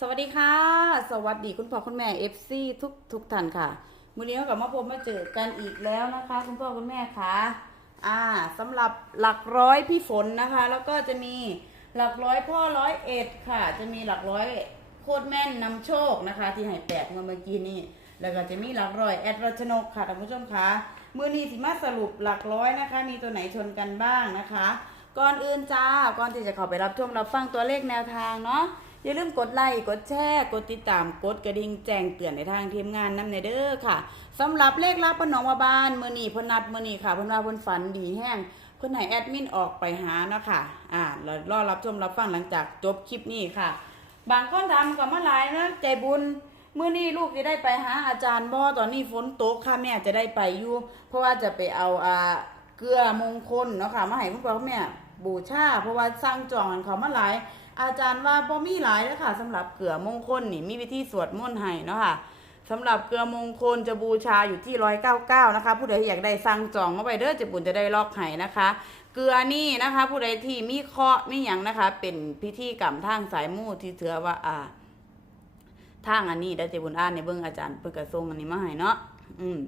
สวัสดีค่ะ สวัสดีคุณพ่อคุณแม่ FC ทุกทุกท่านค่ะมื้อนี้กลับมาพบมาเจอกันอีกแล้วนะคะ คุณพ่อคุณแม่ค่ะอ่าสำหรับหลักร้อยพี่ฝนนะคะ แล้วก็จะมีหลักร้อยพ่อร้อยเอ็ดค่ะ จะมีหลักร้อยโคตรแม่นนำโชคนะคะ ที่ให้แปดเมื่อกี้นี่แล้วก็จะมีหลักร้อยแอดรัชนกค่ะท่านผู้ชมคะมื้อนี้สิมาสรุปหลักร้อยนะคะ มีตัวไหนชนกันบ้างนะคะ ก่อนอื่นจ้าก่อนที่จะเข้าไปรับชมรับฟังตัวเลขแนวทางเนาะ อย่าลืมกดไลค์กดแชร์กดติดตามกดกระดิ่งแจ้งเตือนในทางทีมงานน้ำในเด้อค่ะสำหรับเลขลับปนองมาบานมือนีพนัดมือนีค่ะพนว่าพนฝันดีแห้งเพิ่นให้แอดมินออกไปหาเนาะค่ะอ่าแล้วรอรับชมรับฟังหลังจากจบคลิปนี้ค่ะ บางคนถามก็มาหลายนะใจบุญมื้อนี้ลูกจะได้ไปหาอาจารย์บ่ตอนนี้ฝนตกค่ะแม่จะได้ไปอยู่เพราะว่าจะไปเอาอ่าเกลือมงคลเนาะค่ะมาให้คุณพ่อคุณแม่บูชาเพราะว่าสร้างจองกันเขามาหลาย อาจารย์ว่าบ่มีหลายแล้วค่ะสำหรับเกลือมงคลนี่มีวิธีสวดมนต์ให้เนาะค่ะสำหรับเกลือมงคลจะบูชาอยู่ที่ร้อยเก้าเก้านะคะ ผู้ใดอยากได้สั่งจองมาไปเด้อเจะบุญจะได้ลอกให้นะคะ เกลือนี่นะคะ ผู้ใดที่มีเคราะห์มีหยังนะคะ เป็นพิธีกรรมทางสายมู่ที่เถือว่าอ่าทางอันนี้ได้เจบุญอ่านในเบื้องอาจารย์เพิ่นก็ส่งอันนี้มาให้เนาะอืม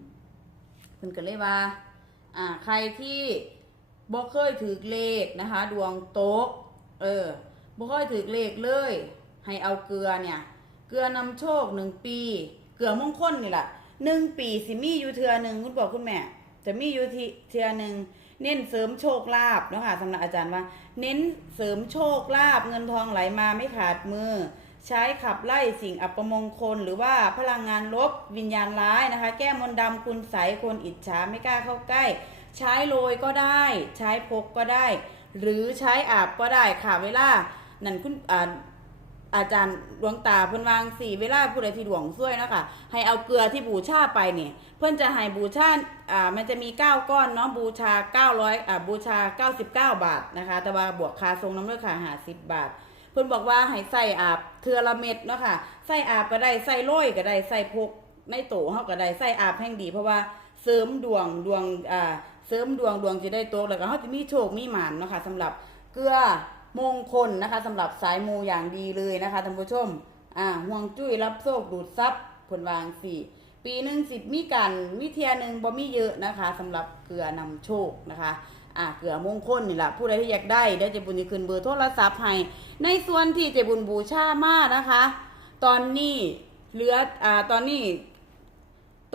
เพิ่นก็เลยว่า อ่า ใครที่บ่เคยถือเลขนะคะ ดวงโต๊ะเออ บ่เคยถือเลขเลย ให้เอาเกลือเนี่ย เกลือนำโชคหนึ่งปี เกลือมงคลนี่แหละหนึ่งปีสิมีอยู่เทือหนึ่งคุณบอกคุณแม่ จะมีอยู่ที่เทือหนึ่งเน้นเสริมโชคลาภเนาะค่ะสำหรับอาจารย์ว่า เน้นเสริมโชคลาภเงินทองไหลมาไม่ขาดมือ ใช้ขับไล่สิ่งอัปมงคล หรือว่าพลังงานลบวิญญาณร้ายนะคะ แก้มนต์ดำคุณใสคนอิจฉาไม่กล้าเข้าใกล้ ใช้โรยก็ได้ ใช้พกก็ได้ หรือใช้อาบก็ได้ค่ะเวลา นั่นคุณอ่าอาจารย์ดวงตาเพิ่อนวางสี่เวลาผู้ใดที่ดวงช่วยเนาะคะให้เอาเกลือที่บูชาไปเนี่ยเพิ่อนจะให้บูชาอ่ามันจะมีเก้าก้อนเนาะบูชาเก้าร้อยอ่าบูชาเก้าสิบเก้าบาทนะคะ แต่ว่าบวกค่าทรงน้ำเลือดค่ะหาสิบบาท เพิ่อนบอกว่าให้ใส่อาบเทือละเม็ดเนาะค่ะใส่อาบก็ได้ใส่โรยก็ได้ใส่พกในโตเฮาก็ได้ใส่อาบแห่งดี เพราะว่าเสริมดวงดวงอ่าเสริมดวงดวงจะได้โตแล้วก็เฮาจะมีโชคมีหมานเนาะค่ะสำหรับเกลือ มงคลนะคะสำหรับสายมูอย่างดีเลยนะคะท่านผู้ชม อ่าห่วงจุ้ยรับโชคดูดทรัพย์ผลวางสี่ปีหนึ่งสิบมีกันวิเทียหนึ่งบ่มีเยอะนะคะสำหรับเกลือนำโชคนะคะอ่าเกลือมงคลนี่แหละผู้ใดที่อยากได้เดี๋ยวเจบุญจะขึ้นเบอร์โทรศัพท์ให้ในส่วนที่เจบุญบูชามานะคะ ตอนนี้เหลืออ่าตอนนี้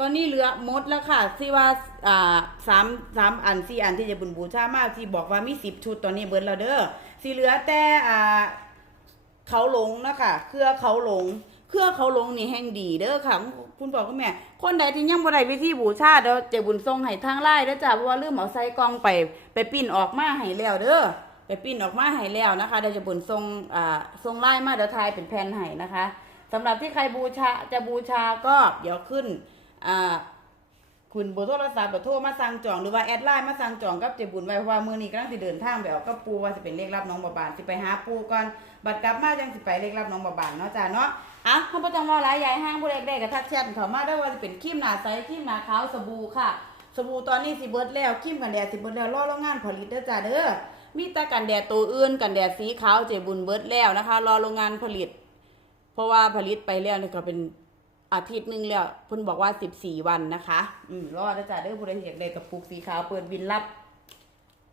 ตอนนี้เหลือหมดแล้วค่ะที่ว่าอ่าสามสามอันสี่อันที่เจบุญบูชามาที่บอกว่ามีสิบชุดตอนนี้เบิร์แล้วเด้อสีเหลือแต่อ่าเขาหลงนะคะเครือเขาหลงเครือเขาหลงนี่แห่งดีเด้อค่ะ คุณบอกคุณแม่ คนใดที่ยังบ่ได้วิธีบูชาเดี๋ยวเจบุญส่งให้ทางไลน์เด้อจ้าเพราะว่าลืมเอาใส่กล่องไป ไปปิ้นออกมาให้แล้วเด้อไปปิ้นออกมาให้แล้วนะคะเดี๋ยวเจะบุญส่งอ่าส่งไลน์มาเดี๋ยวทายเป็นแผ่นให้นะคะสำหรับที่ใครบูชาจะบูชาก็เดี๋ยวขึ้น อ่าคุณเบอร์โทรศัพท์เบอร์โทรมาสั่งจองหรือว่าแอดไลน์มาสั่งจองกับเจบุญไว้เพราะว่ามื้อนี้กำลังสิเดินทางไปเอากับปูว่าสิเป็นเลขรับน้องบาบานสิไปหาปูก่อนบัดกลับมาจังสิไปเลขรับน้องบาบานเนาะจ้าเนาะอะเฮาบ่ต้องว่าหลายใหญ่ห้างผู้เล็กๆก็ทักแชทเขามาได้ว่าสิเป็นครีมหน้าใสครีมหน้าขาวสบู่ค่ะ สบู่ตอนนี้สิเบิร์ดแล้วครีมกันแดดสิเบิร์ดแล้วรอโรงงานผลิตเด้อจ้าเด้อมีแต่กันแดดตัวอื่นกันแดดสีขาวเจบุญเบิร์ดแล้วนะคะ รอโรงงานผลิต เพราะว่าผลิตไปแล้วนี่ก็เป็น อาทิตย์หนึงแล้วเพิ่นบอกว่า14วันนะคะ อืมรอนะจ๊ะเด้อผู้ใดที่อยากได้กระปุกสีขาวเปิดบินรับ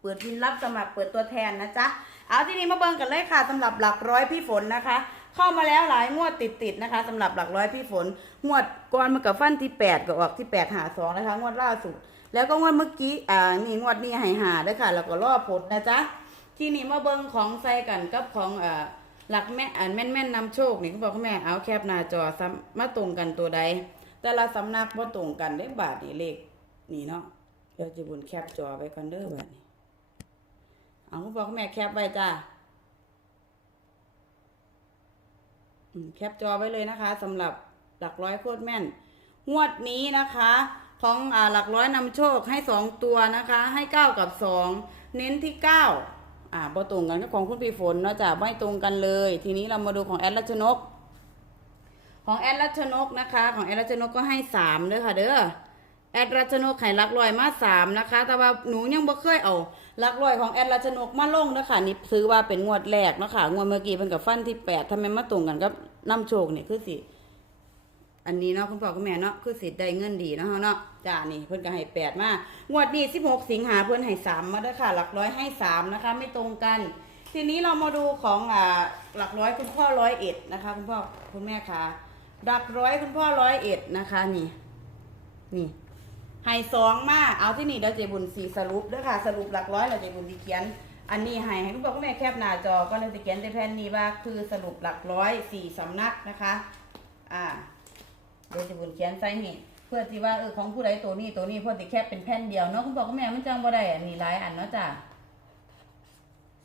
เปิดบินรับสมัครเปิดตัวแทนนะจ๊ะ เอาที่นี้มาเบิ่งกันเลยค่ะสำหรับหลักร้อยพี่ฝนนะคะ เข้ามาแล้วหลายงวดติดๆนะคะสำหรับหลักร้อยพี่ฝน งวดก่อนมากับฟันที่8ก็ออกที่8หา2นะคะ งวดล่าสุด แล้วก็งวดเมื่อกี้ อ่า นี่งวดนี้ให้หาด้วยค่ะ แล้วก็รอผลนะจ๊ะ ที่นี่มาเบิ่งของใส่กันกับของอ่า หลักแม่อันแม่นแม่นนำโชคนี่เขาบอกว่าแม่เอาแคบหน้าจอซ้ำมาตรงกันตัวใด แต่ละสำนักว่าตรงกันได้บาทนี่เลขนี่เนาะเดี๋ยวจะบุญแคปจอไว้ก่อนเด้อบัดนี้เอาคุณพ่อคุณแม่แคปไว้จ้าแคปจอไว้เลยนะคะสำหรับหลักร้อยโคตรแม่น งวดนี้นะคะของอหลักร้อยนำโชคให้สองตัวนะคะ ให้เก้ากับสองเน้นที่เก้า อ่าบ่ตรงกันกับของคุณพี่ฝนเนาะจ้ะไม่ตรงกันเลย ทีนี้เรามาดูของแอดรัชนก ของแอดรัชนกนะคะ ของแอดรัชนกก็ให้สามเด้อค่ะ เด้อแอดรัชนกไข่ลักลอยมาสามนะคะ แต่ว่าหนูยังบ่เคยเอาลักร้อยของแอดรัชนกมาลงนะคะนี่ซื้อว่าเป็นงวดแรกเนาะคะงวดเมื่อกี้เพิ่นกับฟันที่แปดทำไมมาตรงกันกับน้ำโชคนี่ยคือสิ อันนี้เนาะคุณพ่อคุณแม่เนาะคือสิได้เงินดีเนาะเนาะจ้านี่เพิ่นก็ให้แปดมางวดนี้สิบหกสิงหาเพิ่นให้สามมาด้อค่ะ หลักร้อยให้สามนะคะ ไม่ตรงกัน ทีนี้เรามาดูของอ่าหลักร้อยคุณพ่อร้อยเอ็ดนะคะ คุณพ่อคุณแม่คะหลักร้อยคุณพ่อร้อยเอ็ดนะคะนี่นี่ให้สองมาเอาที่นี่เดี๋ยวเจบุญสีสรุปด้อค่ะ สรุปหลักร้อยเราเจบุญสีเขียนอันนี้ให้ให้คุณพ่อคุณแม่แคปหน้าจอก็เลยจะเขียนในแผ่นนี้ว่าคือสรุปหลักร้อยสี่สำนักนะคะ อ่า เดี๋ยวจะบุญเขียนใส่ให้เพื่อที่ว่าเออของผู้ใดตัวนี้ตัวนี้เพื่อที่แคบเป็นแผ่นเดียวเนาะคุณพ่อคุณแม่มันจังบ่ได้อันนี้หลายอันเนาะจ้ะ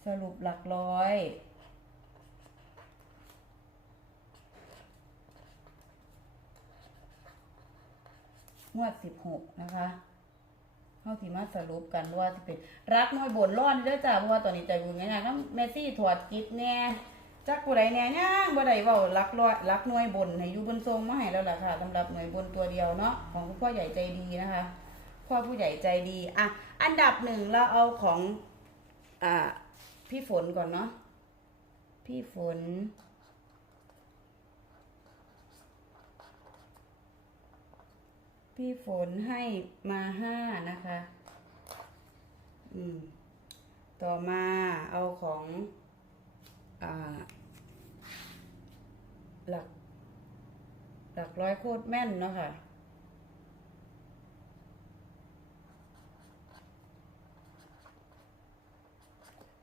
สรุปหลักร้อยงวดสิบหกนะคะเขาที่มาสรุปกันว่าจะเป็นรักน้อยบนร้อนเด้อจ้ะเพราะว่าตอนนี้ใจบุญง่ายๆก็เมซี่ถอดจิตแน่ จักผู้ใดแน่ย่างบ่ได้เว้ารักร้อยรักหน่วยบนให้อยู่บนทรงมาให้แล้วล่ะค่ะสำหรับหน่วยบนตัวเดียวเนาะของคุณพ่อใหญ่ใจดีนะคะ พ่อผู้ใหญ่ใจดี อะ อันดับหนึ่งเราเอาของ อ่า พี่ฝนก่อนเนาะ พี่ฝน พี่ฝนให้มาห้านะคะ อืม ต่อมาเอาของ หลัก หลักร้อยโคตรแม่นเนาะค่ะ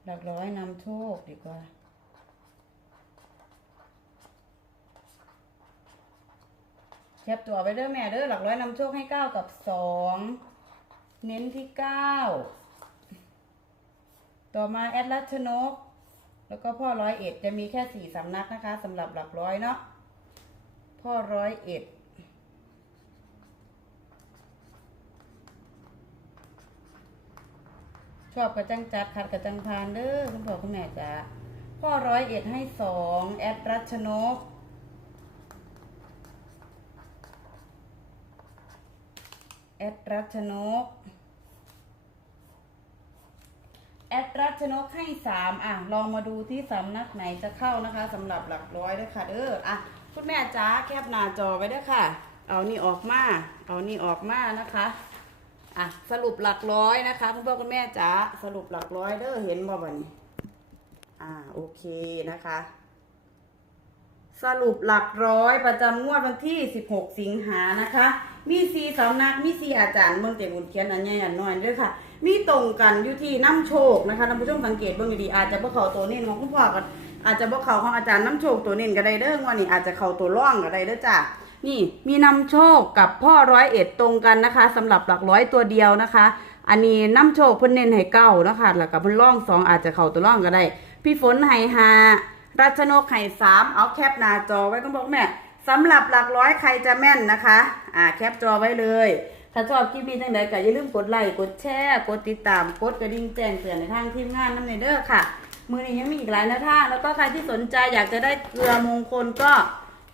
หลักร้อยนำโชคดีกว่า แคปตัวไปเด้อแม่เด้อหลักร้อยนำโชคให้เก้ากับสองเน้นที่เก้าต่อมาแอดลัชนก แล้วก็พ่อร้อยเอ็ดจะมีแค่สี่สำนักนะคะสำหรับหลักร้อยเนาะพ่อร้อยเอ็ดชอบกระจังจัดขัดกระจังพานเด้อคุณพ่อคุณแม่จ้าพ่อร้อยเอ็ดให้สองแอดรัชนกแอดรัชนก แอดรัชนกให้สามอะ ลองมาดูที่สำนักไหนจะเข้านะคะสำหรับหลักร้อยด้วยค่ะเด้ออะคุณแม่จ้าแคปหน้าจอไว้ด้วยค่ะ เอานี่ออกมา เอานี่ออกมานะคะอะสรุปหลักร้อยนะคะคุณพ่อคุณแม่จ้าสรุปหลักร้อยเด้อเห็นบ่บัดนี้อ่าโอเคนะคะ สรุปหลักร้อยประจำงวดวันที่ 16 สิงหานะคะ มีสีสำนัก มีสีอาจารย์เมืองเจบุญเขียนอันใหญ่อันน้อยด้วยค่ะ มีตรงกันอยู่ที่น้ำโชคนะคะท่านผู้ชมสังเกตเบื้องดีๆอาจจะบ่เขาตัวเน้นของคุณพ่อกันอาจจะบ่เขาของอาจารย์น้ำโชคตัวเน้นก็ได้เด้องวันนี้อาจจะเขาตัวร่องก็ได้เด้อจ้ะนี่มีน้ำโชคกับพ่อร้อยเอ็ดตรงกันนะคะสำหรับหลักร้อยตัวเดียวนะคะ อันนี้น้ำโชคเพิ่นเน้นให้เก้านะคะแล้วก็เพิ่นร่องสองอาจจะเขาตัวร่องก็ได้ พี่ฝนให้หารัชนกไข่สามเอาแคปหน้าจอไว้ก็บอกแม่ สำหรับหลักร้อยใครจะแม่นนะคะ อ่าแคปจอไว้เลย ถ้าชอบคลิปนี้จังใดก็อย่าลืมกดไลค์กดแชร์กดติดตามกดกระดิ่งแจ้งเตือนในทางทีมงานน้ำในเด้อค่ะ มือนี้ยังมีอีกหลายน้าทางแล้วก็ใครที่สนใจอยากจะได้เกลือมงคลก็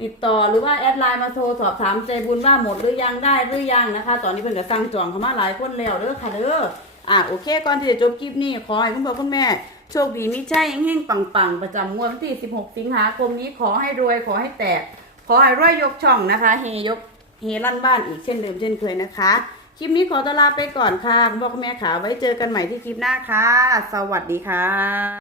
ติดต่อหรือว่าแอดไลน์มาโทรสอบถามใจบุญว่าหมดหรือยังได้หรือยังนะคะ ตอนนี้เพิ่นก็สั่งจองเข้ามาหลายคนแล้วเด้อค่ะเด้ออ่าโอเคก่อนที่จะจบคลิปนี้ขอให้คุณพ่อคุณแม่โชคดีมิใช่เฮงๆปังๆ ประจำงวดวันที่ 16 สิงหาคมนี้ขอให้รวยขอให้แตก ขอให้รวยยกช่องนะคะ เฮยกเฮลั่นบ้านอีกเช่นเดิมเช่นเคยนะคะ คลิปนี้ขอตัวลาไปก่อนค่ะคุณพ่อคุณแม่ขาไว้เจอกันใหม่ที่คลิปหน้าค่ะ สวัสดีค่ะ